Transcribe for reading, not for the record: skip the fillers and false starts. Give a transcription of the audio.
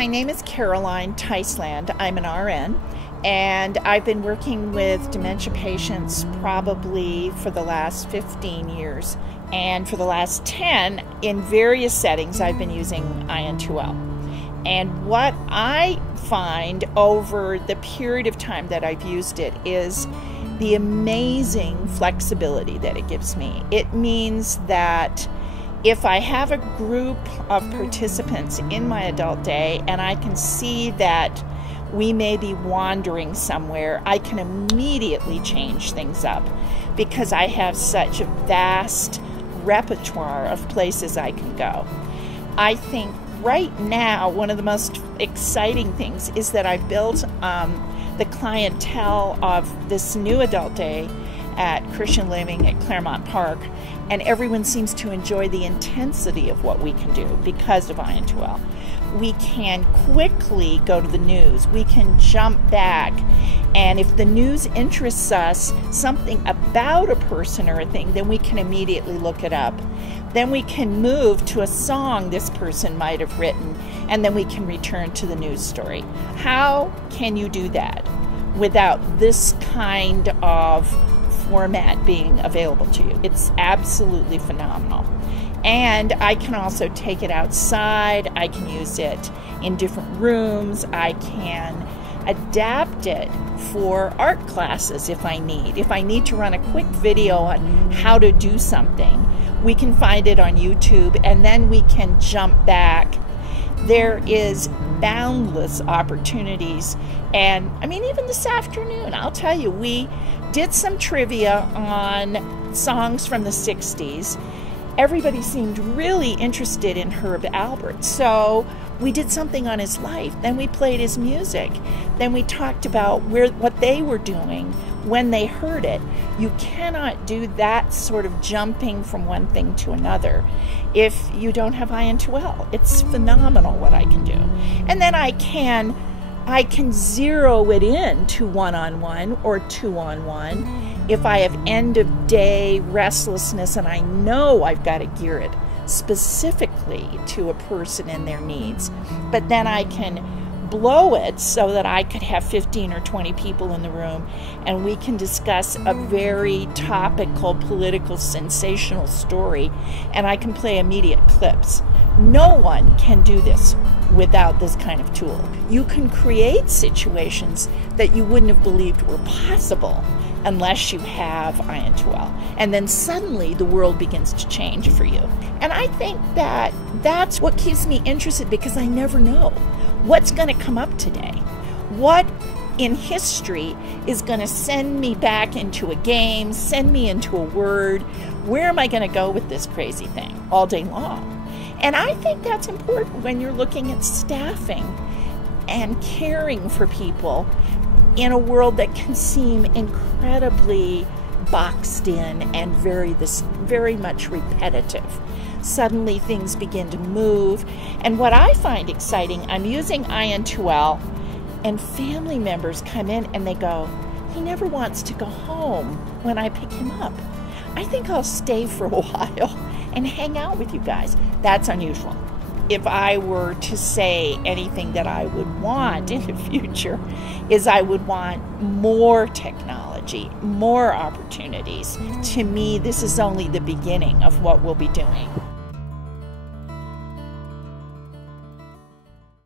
My name is Caroline Tysseland. I'm an RN, and I've been working with dementia patients probably for the last 15 years. And for the last 10, in various settings, I've been using iN2L. And what I find over the period of time that I've used it is the amazing flexibility that it gives me. It means that if I have a group of participants in my adult day and I can see that we may be wandering somewhere, I can immediately change things up because I have such a vast repertoire of places I can go. I think right now one of the most exciting things is that I've built the clientele of this new adult day at Christian Living at Claremont Park, and everyone seems to enjoy the intensity of what we can do because of iN2L. We can quickly go to the news. We can jump back, and if the news interests us, something about a person or a thing, then we can immediately look it up. Then we can move to a song this person might have written, and then we can return to the news story. How can you do that without this kind of format being available to you? It's absolutely phenomenal. And I can also take it outside. I can use it in different rooms. I can adapt it for art classes if I need. If I need to run a quick video on how to do something, we can find it on YouTube, and then we can jump back. There is boundless opportunities. And I mean, even this afternoon, I'll tell you, we did some trivia on songs from the 60s. Everybody seemed really interested in Herb Alpert, so we did something on his life. Then we played his music. Then we talked about what they were doing when they heard it. You cannot do that sort of jumping from one thing to another if you don't have iN2L. It's phenomenal what I can do. And then I can zero it in to one-on-one or two-on-one. If I have end-of-day restlessness and I know I've got to gear it specifically to a person and their needs, but then I can blow it so that I could have 15 or 20 people in the room and we can discuss a very topical, political, sensational story, and I can play immediate clips. No one can do this without this kind of tool. You can create situations that you wouldn't have believed were possible unless you have iN2L. And then suddenly the world begins to change for you. And I think that that's what keeps me interested, because I never know what's going to come up today. What in history is going to send me back into a game, send me into a word? Where am I going to go with this crazy thing all day long? And I think that's important when you're looking at staffing and caring for people in a world that can seem incredibly boxed in and very much repetitive. Suddenly things begin to move. And what I find exciting, I'm using iN2L, and family members come in and they go, "He never wants to go home when I pick him up. I think I'll stay for a while and hang out with you guys." That's unusual. If I were to say anything that I would want in the future, is I would want more technology, more opportunities. To me, this is only the beginning of what we'll be doing.